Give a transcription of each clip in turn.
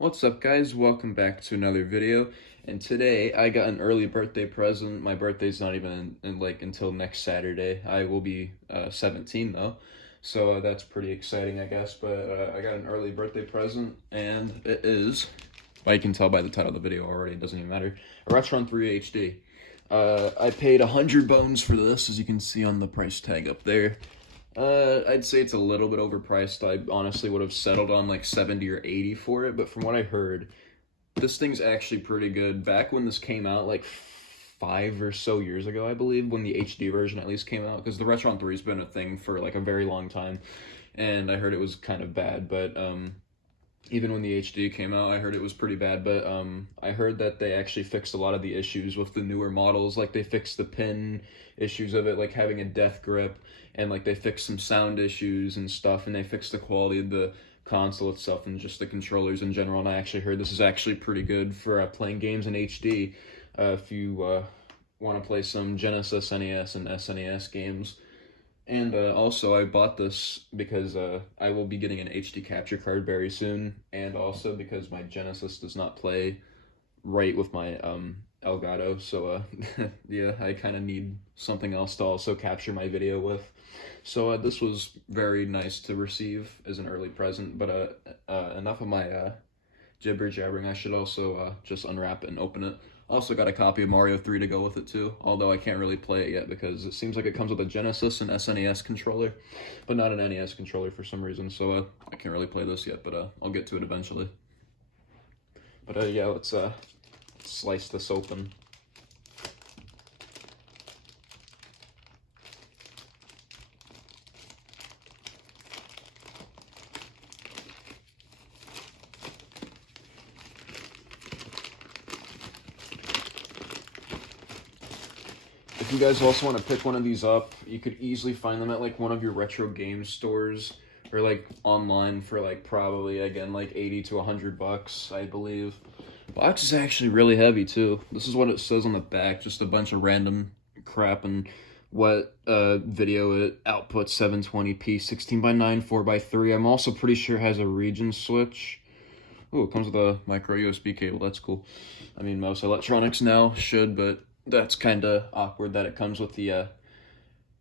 What's up, guys? Welcome back to another video. And today I got an early birthday present. My birthday's not even until next Saturday. I will be 17 though, so that's pretty exciting, I guess. But I got an early birthday present, and it is, well, you can tell by the title of the video already. It doesn't even matter. A Retron 3 HD. I paid 100 bones for this, as you can see on the price tag up there. I'd say it's a little bit overpriced. I honestly would have settled on like 70 or 80 for it, but from what I heard, this thing's actually pretty good. Back when this came out, like 5 or so years ago, I believe, when the HD version at least came out, because the Retron 3's been a thing for like a very long time, and I heard it was kind of bad, but even when the HD came out, I heard it was pretty bad, but I heard that they actually fixed a lot of the issues with the newer models. Like, they fixed the pin issues of it, like having a death grip, and like they fixed some sound issues and stuff, and they fixed the quality of the console itself and just the controllers in general. And I actually heard this is actually pretty good for playing games in HD. If you want to play some Genesis, NES, and SNES games. And also, I bought this because I will be getting an HD capture card very soon, and also because my Genesis does not play right with my Elgato, so yeah, I kind of need something else to also capture my video with. So this was very nice to receive as an early present, but enough of my jibber jabbering. I should also just unwrap it and open it. Also got a copy of Mario 3 to go with it too, although I can't really play it yet because it seems like it comes with a Genesis and SNES controller, but not an NES controller for some reason, so I can't really play this yet, but I'll get to it eventually. But yeah, let's slice this open. If you guys also want to pick one of these up, you could easily find them at like one of your retro game stores or like online for like probably, again, like 80 to 100 bucks, I believe. Box is actually really heavy too. This is what it says on the back, just a bunch of random crap and what video it outputs: 720p, 16:9, 4:3. I'm also pretty sure it has a region switch. Oh, it comes with a micro USB cable. That's cool. I mean, most electronics now should, but that's kind of awkward that it comes with the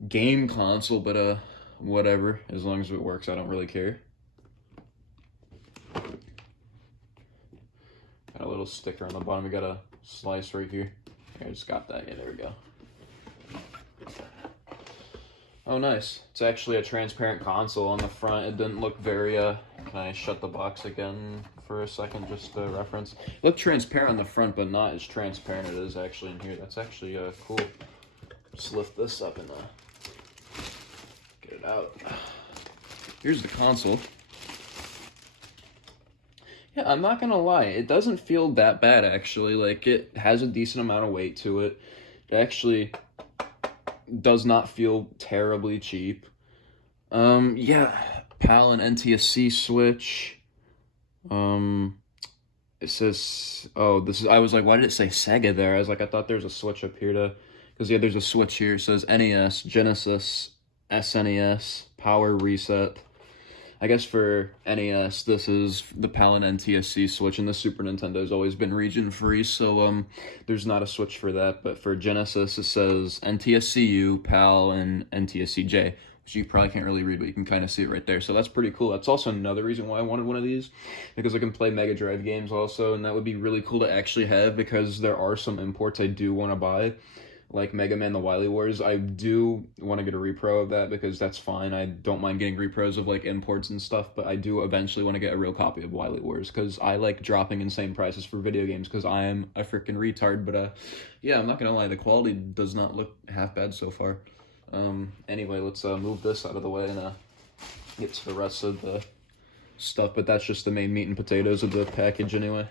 game console, but whatever, as long as it works, I don't really care. Got a little sticker on the bottom. We got a slice right here. I just got that. Yeah, there we go. Oh, nice. It's actually a transparent console on the front. It didn't look very, can I shut the box again for a second, just to reference? It looked transparent on the front, but not as transparent it is actually in here. That's actually cool. Just lift this up and get it out. Here's the console. Yeah, I'm not gonna lie, it doesn't feel that bad actually. Like, it has a decent amount of weight to it. It actually does not feel terribly cheap. Yeah, PAL and NTSC switch. It says, oh, this is, I was like, why did it say Sega there? I was like, I thought there's a switch up here to, because yeah, there's a switch here. It says NES, Genesis, SNES, power reset. I guess for NES, this is the PAL and NTSC switch, and the Super Nintendo has always been region free, so there's not a switch for that. But for Genesis, it says NTSC-U, PAL, and NTSC-J, which you probably can't really read, but you can kind of see it right there. So that's pretty cool. That's also another reason why I wanted one of these, because I can play Mega Drive games also, and that would be really cool to actually have, because there are some imports I do want to buy, like Mega Man The Wily Wars. I do want to get a repro of that, because that's fine. I don't mind getting repros of like imports and stuff, but I do eventually want to get a real copy of Wily Wars, because I like dropping insane prices for video games, because I am a freaking retard. But yeah, I'm not gonna lie, the quality does not look half bad so far. Anyway, let's move this out of the way and get to the rest of the stuff, but that's just the main meat and potatoes of the package anyway.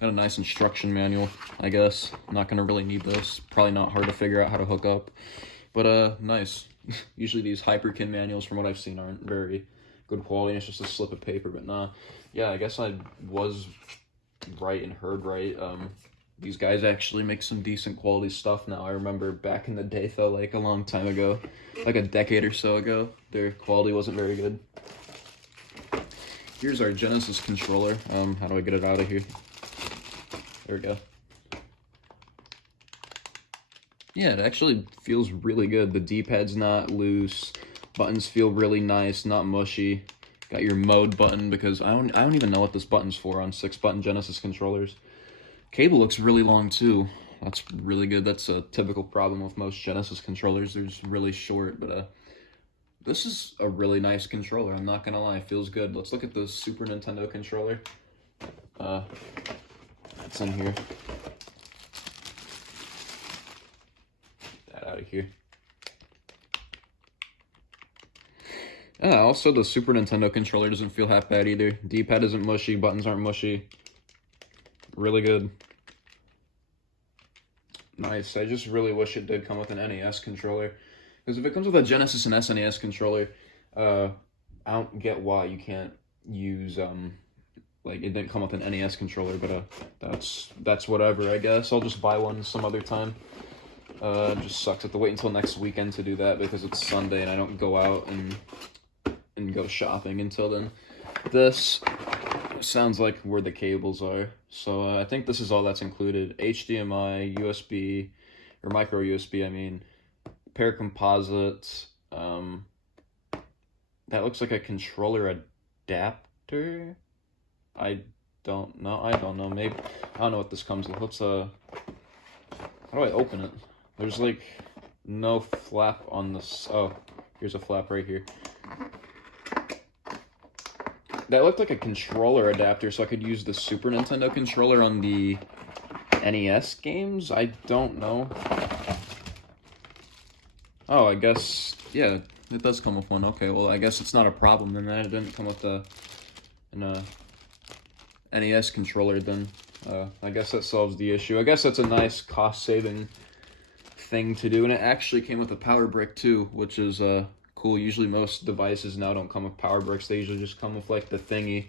Got a nice instruction manual, I guess. I'm not gonna really need this. Probably not hard to figure out how to hook up, but nice. Usually these Hyperkin manuals, from what I've seen, aren't very good quality. It's just a slip of paper, but nah. Yeah, I guess I was right and heard right. These guys actually make some decent quality stuff now. I remember back in the day, though, like a long time ago, like a decade or so ago, their quality wasn't very good. Here's our Genesis controller. How do I get it out of here? There we go. Yeah, it actually feels really good. The D-pad's not loose. Buttons feel really nice, not mushy. Got your mode button, because I don't even know what this button's for on 6-button Genesis controllers. Cable looks really long too. That's really good. That's a typical problem with most Genesis controllers. They're just really short, but this is a really nice controller. I'm not gonna lie, it feels good. Let's look at the Super Nintendo controller. It's in here. Get that out of here. Also the Super Nintendo controller doesn't feel half bad either. D-pad isn't mushy, buttons aren't mushy. Really good. Nice. I just really wish it did come with an NES controller. Because if it comes with a Genesis and SNES controller, I don't get why you can't use, like, it didn't come with an NES controller, but that's whatever, I guess. I'll just buy one some other time. It just sucks. I have to wait until next weekend to do that because it's Sunday and I don't go out and go shopping until then. This sounds like where the cables are. So I think this is all that's included. HDMI, USB, or micro USB, I mean. Pair of composites. That looks like a controller adapter. I don't know. Maybe I don't know what this comes with. Let's how do I open it? There's like no flap on this. Oh, here's a flap right here. That looked like a controller adapter, so I could use the Super Nintendo controller on the NES games? I don't know. Oh, I guess, yeah, it does come with one. Okay, well, I guess it's not a problem then that it didn't come with an NES controller then. I guess that solves the issue. I guess that's a nice cost-saving thing to do, and it actually came with a power brick too, which is cool. Usually most devices now don't come with power bricks. They usually just come with like the thingy.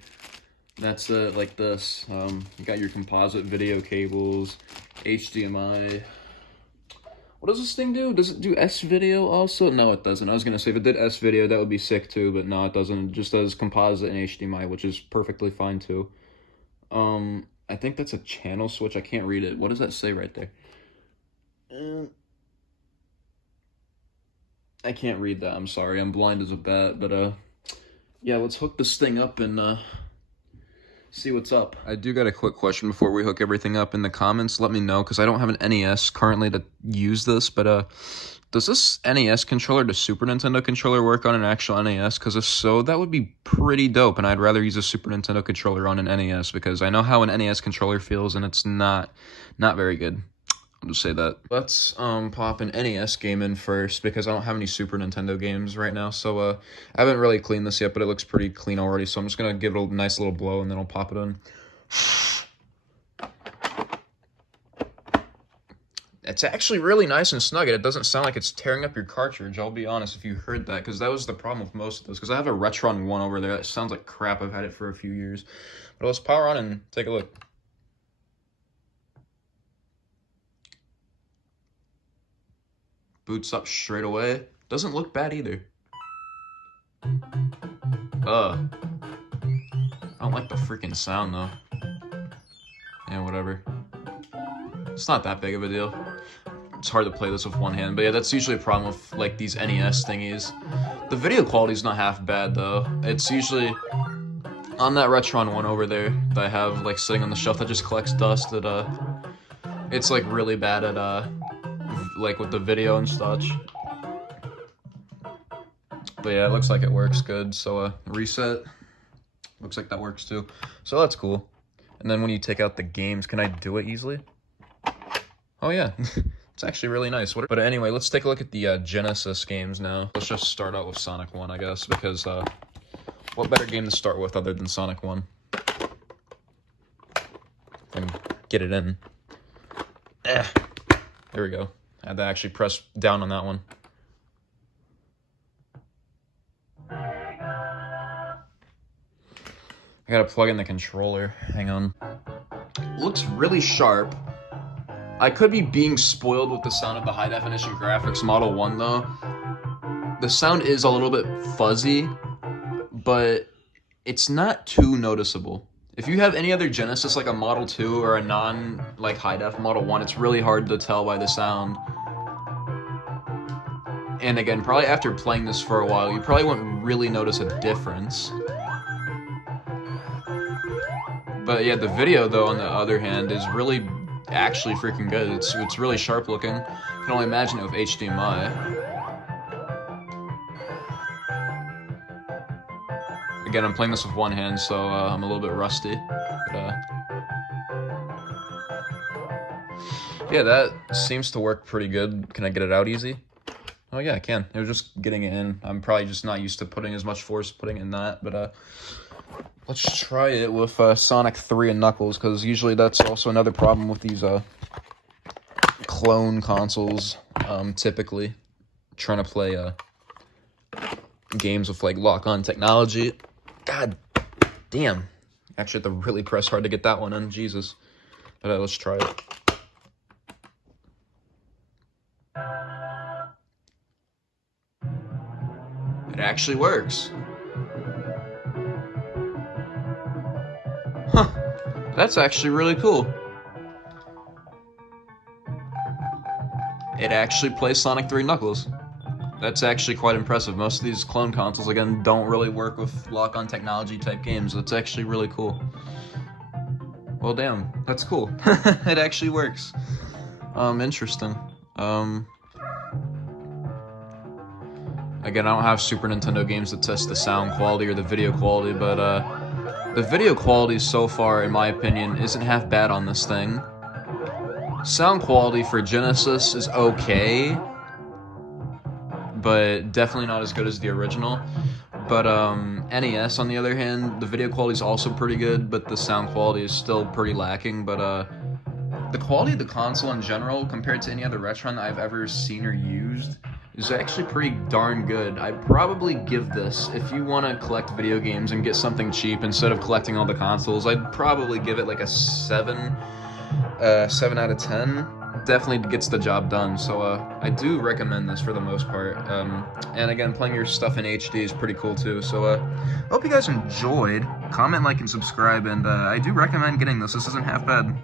That's like this. You got your composite video cables, HDMI. What does this thing do? Does it do S-video also? No, it doesn't. I was gonna say if it did S-video, that would be sick too, but no, it doesn't. It just does composite and HDMI, which is perfectly fine too. I think that's a channel switch. I can't read it. What does that say right there? I can't read that. I'm sorry. I'm blind as a bat. But yeah, let's hook this thing up and see what's up. I do got a quick question before we hook everything up. In the comments, let me know, because I don't have an NES currently to use this. But does this NES controller, the Super Nintendo controller, work on an actual NES? Because if so, that would be pretty dope. And I'd rather use a Super Nintendo controller on an NES, because I know how an NES controller feels, and it's not very good. I'll just say that. Let's pop an NES game in first, because I don't have any Super Nintendo games right now. So I haven't really cleaned this yet, but it looks pretty clean already. So I'm just gonna give it a nice little blow, and then I'll pop it in. It's actually really nice and snug. It doesn't sound like it's tearing up your cartridge. I'll be honest if you heard that, because that was the problem with most of those. Because I have a Retron 1 over there. That sounds like crap. I've had it for a few years. But let's power on and take a look. Boots up straight away. Doesn't look bad either. I don't like the freaking sound though. Yeah, whatever. It's not that big of a deal. It's hard to play this with one hand, but yeah, that's usually a problem with like these NES thingies. The video quality's not half bad though. It's usually on that Retron 1 over there that I have like sitting on the shelf that just collects dust. That it's like really bad at like with the video and such. But yeah, it looks like it works good. So reset. Looks like that works too. So that's cool. And then when you take out the games, can I do it easily? Oh yeah, it's actually really nice. But anyway, let's take a look at the Genesis games now. Let's just start out with Sonic 1, I guess, because what better game to start with other than Sonic 1? And get it in. There we go. I had to actually press down on that one. I gotta plug in the controller. Hang on. Looks really sharp. I could be being spoiled with the sound of the high-definition graphics Model 1, though. The sound is a little bit fuzzy, but it's not too noticeable. If you have any other Genesis, like a Model 2 or a non, like, high-def Model 1, it's really hard to tell by the sound. And again, probably after playing this for a while, you probably won't really notice a difference. But yeah, the video, though, on the other hand, is really actually freaking good. It's really sharp looking. I can only imagine it with HDMI. Again, I'm playing this with one hand, so I'm a little bit rusty. But, yeah, that seems to work pretty good. Can I get it out easy? Oh yeah, I can. It was just getting it in. I'm probably just not used to putting as much force putting in that, but let's try it with Sonic 3 and Knuckles, because usually that's also another problem with these clone consoles, typically. Trying to play games with, like, lock-on technology. God damn. Actually, have to really press hard to get that one in. Jesus. But let's try it. It actually works. Huh. That's actually really cool. It actually plays Sonic 3 Knuckles. That's actually quite impressive. Most of these clone consoles, again, don't really work with lock-on technology type games. That's actually really cool. Well, damn. That's cool. It actually works. Interesting. Again, I don't have Super Nintendo games that test the sound quality or the video quality, but the video quality so far, in my opinion, isn't half bad on this thing. Sound quality for Genesis is okay, but definitely not as good as the original. But NES, on the other hand, the video quality is also pretty good, but the sound quality is still pretty lacking. But the quality of the console in general, compared to any other Retron that I've ever seen or used, is actually pretty darn good. I'd probably give this, if you want to collect video games and get something cheap instead of collecting all the consoles, I'd probably give it like a 7 out of 10. Definitely gets the job done, so I do recommend this for the most part. And again, playing your stuff in HD is pretty cool too, so I hope you guys enjoyed. Comment, like, and subscribe, and I do recommend getting this. This isn't half bad.